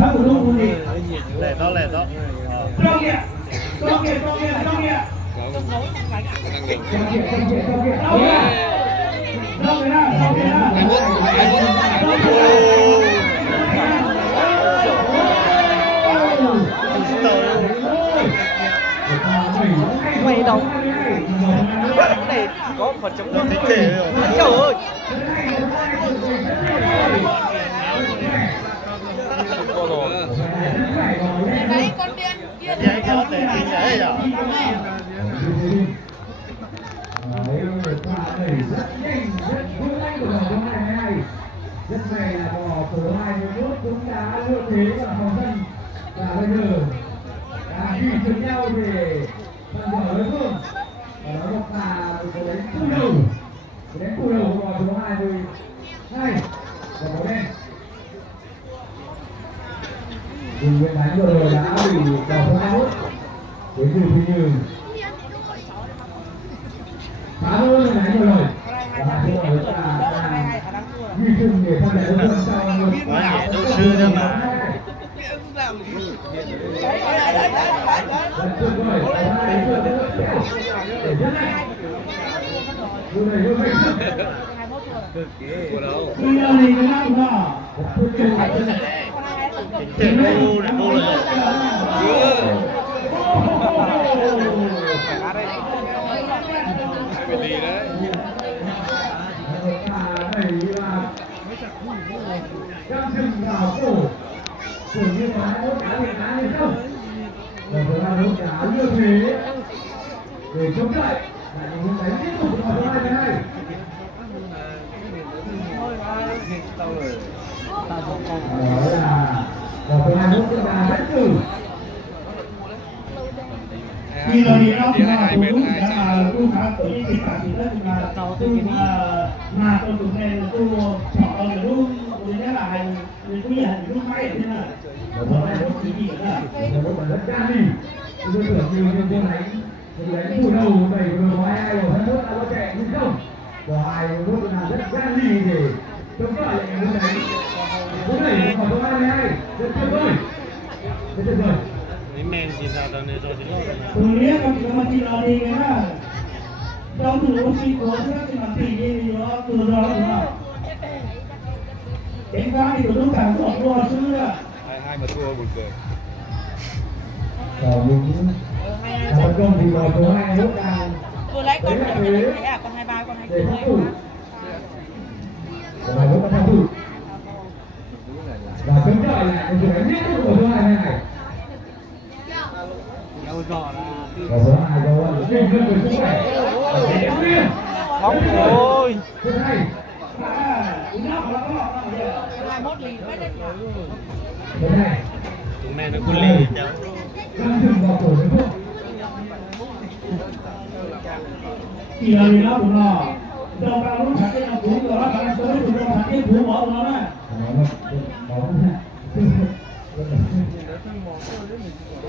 Đó một lúc luôn đi. Lẻ đó. Trong kìa. Trong kìa. Trong kìa. Trong kìa. Đâu kìa nào. Đâu kìa nào. Mày đâu? Cái này có phần chống luôn. Trời ơi. Đấy con điên kia. Vậy có thể tin đấy à? Rất này là bỏ số 21 cũng đã lựa thế và phòng thân và bây giờ đã ghi chừng nhau để phân mở đối phương và nó gặp là một cái đánh cú đầu của bỏ số 22 và bóng đen dùng quyền đánh vừa rồi đã bị bỏ số 21 với từ phi như phá hơn quyền đánh vừa rồi và bây giờ là ghi chừng để tham gia đối phương sau một Quá nhẹ đâu sư đâu mà. Trên cô này cô là cái gì đấy. Trong rừng vào cổ của như có 21 cá thì cá hay không và với 21 cá như thế để chống lại là những đánh tiếp tục vào số 22 đó là vào số 21 chúng ta đánh cử khi là đi đâu cũng là cũng là cũng khá tự nhiên thì cả thì đó là tàu tôi mà tôi cũng nên tôi chọn là luôn tôi nhớ là hành mình cũng nhận lúc máy thế nào đó là lúc gì đó nó rất gan đi tôi tưởng nhiều nhân viên đánh thủ đầu đẩy vừa ngoài ai rồi hết là có chạy nhưng không và ai lúc là rất gan đi để chống lại những cái đánh cũng đẩy vào số 22 rất tuyệt vời rất tuyệt vời Men chỉ ra tao này rồi thì lo rồi. Tôi biết con mà chỉ lo đi cái đó. Trong thủ chỉ có cái mà thì đi nó từ đó là cái qua thì tôi cảm giác lo chứ à. Hai mà thua buồn cười. Còn những thành công thì vào số 21 đang Vừa lấy con thế à, con 23 con 24. Và lúc mà thắng thủ và chống chọi lại cái sự đánh nhất của số 22 và số 2 đó là kinh doanh về sức khỏe Bóng rồi. thứ hai 21 lì quá đấy. thứ hai Tụi men nó cu lì cháu. căng thừng vào cổ đối phương thì là vì nó của nó đâu bao lúc thằng cái nó cũng đó thằng tới thì nó thằng cái thủ bỏ của nó đó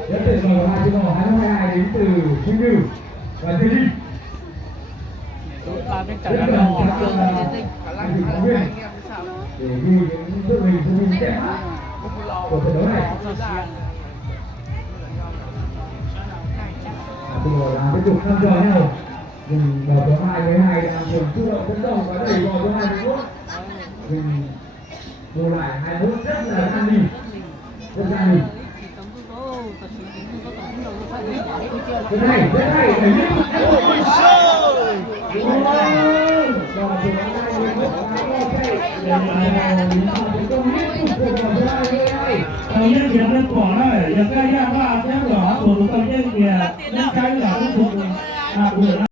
nhất định vào hai chữ 22 đến từ Sinh Như và Tây Ninh. Rất cần để ghi những thước hình đẹp mắt của trận đấu này. Bây giờ là tiếp tục thăm dò nhau. Mình vào số 22 đang trường chủ động tấn công và đẩy vào số 21. Mình vô lại 21 rất là an ninh, rất an ninh. Rất hay, đẩy liên tục. Ôi trời! Tàu nhân kiện lên quả này, giờ cái ra ba sẽ lỏ của tàu nhân kìa, những cái là cũng thuộc